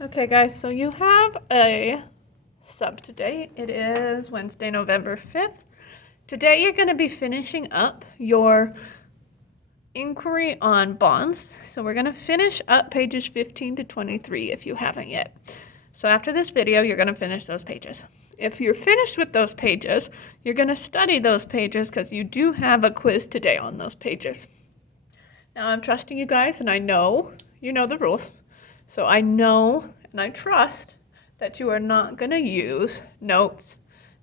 Okay, guys, so you have a sub today. It is Wednesday, November 5th. Today you're going to be finishing up your inquiry on bonds. So we're going to finish up pages 15 to 23 if you haven't yet. So after this video, you're going to finish those pages. If you're finished with those pages, you're going to study those pages because you do have a quiz today on those pages. Now I'm trusting you guys, and I know you know the rules. So I know and I trust that you are not going to use notes,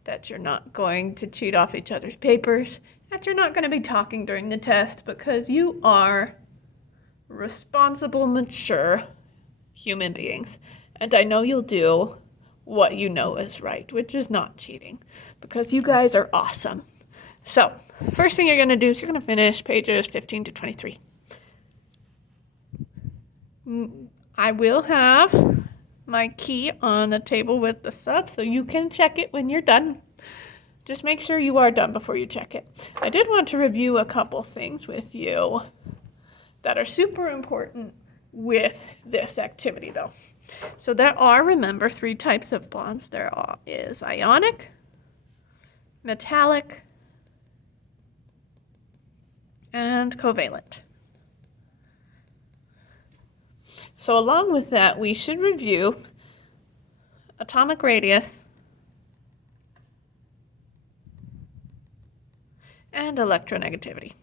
that you're not going to cheat off each other's papers, that you're not going to be talking during the test, because you are responsible, mature human beings. And I know you'll do what you know is right, which is not cheating, because you guys are awesome. So first thing you're going to do is you're going to finish pages 15 to 23. I will have my key on the table with the sub, so you can check it when you're done. Just make sure you are done before you check it. I did want to review a couple things with you that are super important with this activity, though. So there are, remember, 3 types of bonds. There is ionic, metallic, and covalent. So along with that, we should review atomic radius and electronegativity.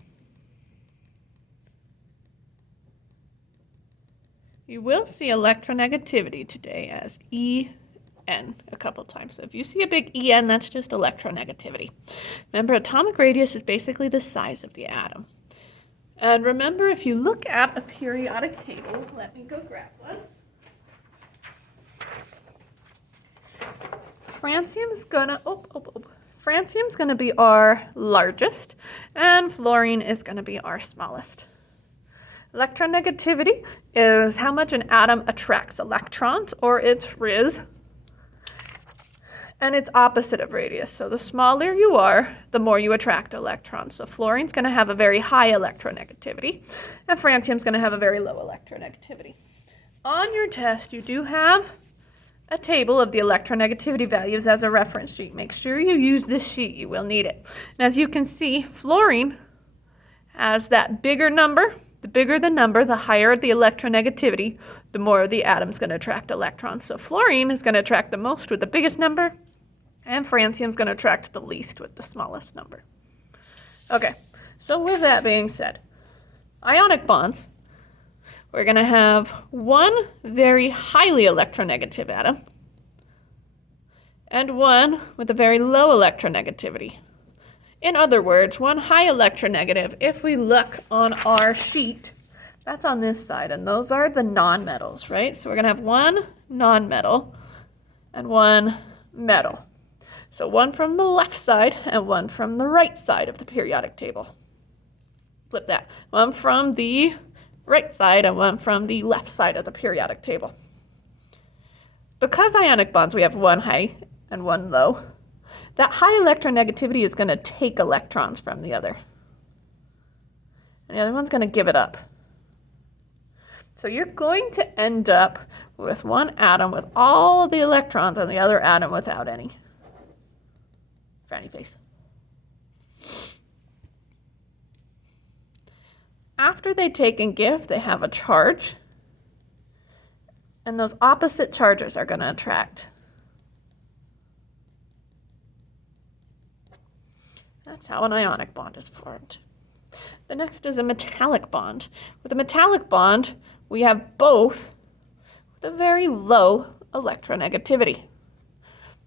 You will see electronegativity today as En a couple times. So if you see a big En, that's just electronegativity. Remember, atomic radius is basically the size of the atom. And remember, if you look at a periodic table, let me go grab one. Francium's gonna be our largest, and fluorine is gonna be our smallest. Electronegativity is how much an atom attracts electrons, or its RIS, and it's opposite of radius. So the smaller you are, the more you attract electrons. So fluorine's going to have a very high electronegativity, and francium's going to have a very low electronegativity. On your test, you do have a table of the electronegativity values as a reference sheet. Make sure you use this sheet. You will need it. And as you can see, fluorine has that bigger number. The bigger the number, the higher the electronegativity, the more the atom's going to attract electrons. So fluorine is going to attract the most with the biggest number, and francium is going to attract the least with the smallest number. Okay, so with that being said, ionic bonds, we're going to have one very highly electronegative atom and one with a very low electronegativity. In other words, one high electronegative, if we look on our sheet, that's on this side, and those are the nonmetals, right? So we're going to have one nonmetal and one metal. So one from the left side and one from the right side of the periodic table. Flip that. One from the right side and one from the left side of the periodic table. Because ionic bonds, we have one high and one low. That high electronegativity is going to take electrons from the other. And the other one's going to give it up. So you're going to end up with one atom with all of the electrons and the other atom without any. Frowny face. After they take and give, they have a charge. And those opposite charges are going to attract. That's how an ionic bond is formed. The next is a metallic bond. With a metallic bond, we have both with a very low electronegativity.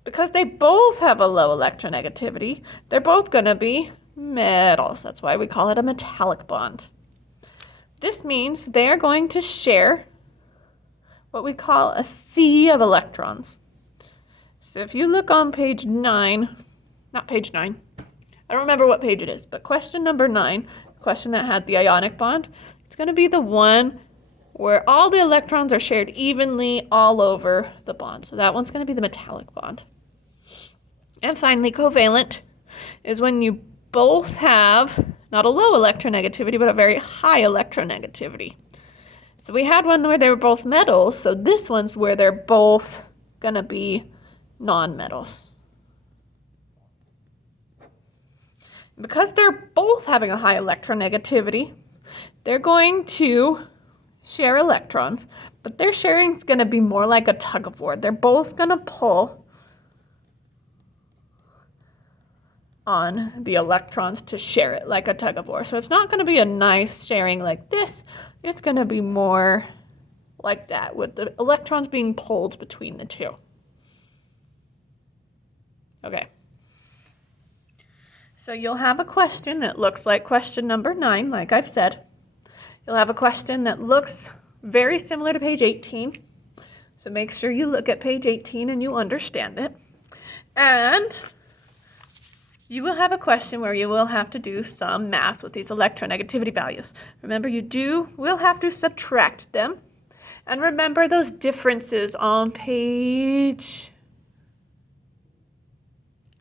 Because they both have a low electronegativity, they're both going to be metals. That's why we call it a metallic bond. This means they are going to share what we call a sea of electrons. So if you look on page 9, not page 9, I don't remember what page it is, but question number 9, the question that had the ionic bond, it's going to be the one where all the electrons are shared evenly all over the bond. So that one's going to be the metallic bond. And finally, covalent is when you both have not a low electronegativity, but a very high electronegativity. So we had one where they were both metals, so this one's where they're both going to be non-metals. Because they're both having a high electronegativity, they're going to share electrons, but their sharing is going to be more like a tug of war. They're both going to pull on the electrons to share it like a tug of war. So it's not going to be a nice sharing like this. It's going to be more like that, with the electrons being pulled between the two. Okay. So you'll have a question that looks like question number 9, like I've said. You'll have a question that looks very similar to page 18. So make sure you look at page 18 and you understand it. And you will have a question where you will have to do some math with these electronegativity values. Remember, will have to subtract them. And remember those differences on page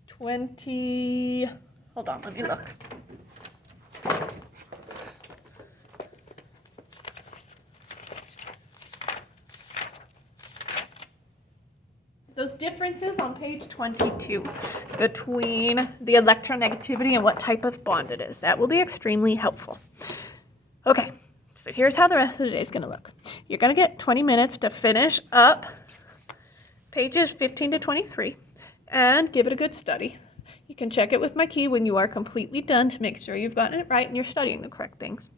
20. Hold on, let me look. Those differences on page 22 between the electronegativity and what type of bond it is. That will be extremely helpful. Okay, so here's how the rest of the day is going to look. You're going to get 20 minutes to finish up pages 15 to 23 and give it a good study. You can check it with my key when you are completely done to make sure you've gotten it right and you're studying the correct things.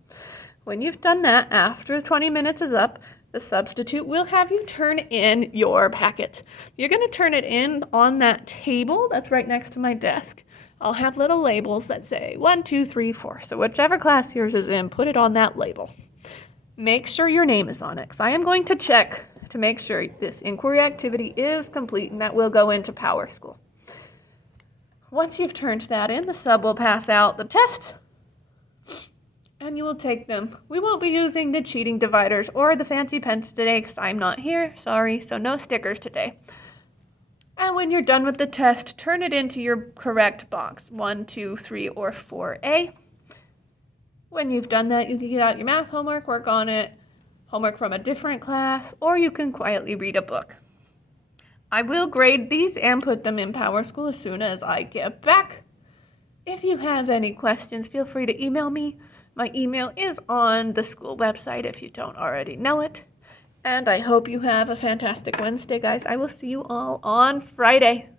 When you've done that, after 20 minutes is up, the substitute will have you turn in your packet. You're going to turn it in on that table that's right next to my desk. I'll have little labels that say 1, 2, 3, 4. So whichever class yours is in, put it on that label. Make sure your name is on it, because I am going to check to make sure this inquiry activity is complete, and that will go into PowerSchool. Once you've turned that in, the sub will pass out the test, and you will take them. We won't be using the cheating dividers or the fancy pens today because I'm not here. Sorry, so no stickers today. And when you're done with the test, turn it into your correct box, 1, 2, 3, or 4A. When you've done that, you can get out your math homework, work on it, homework from a different class, or you can quietly read a book. I will grade these and put them in PowerSchool as soon as I get back. If you have any questions, feel free to email me. My email is on the school website if you don't already know it. And I hope you have a fantastic Wednesday, guys. I will see you all on Friday.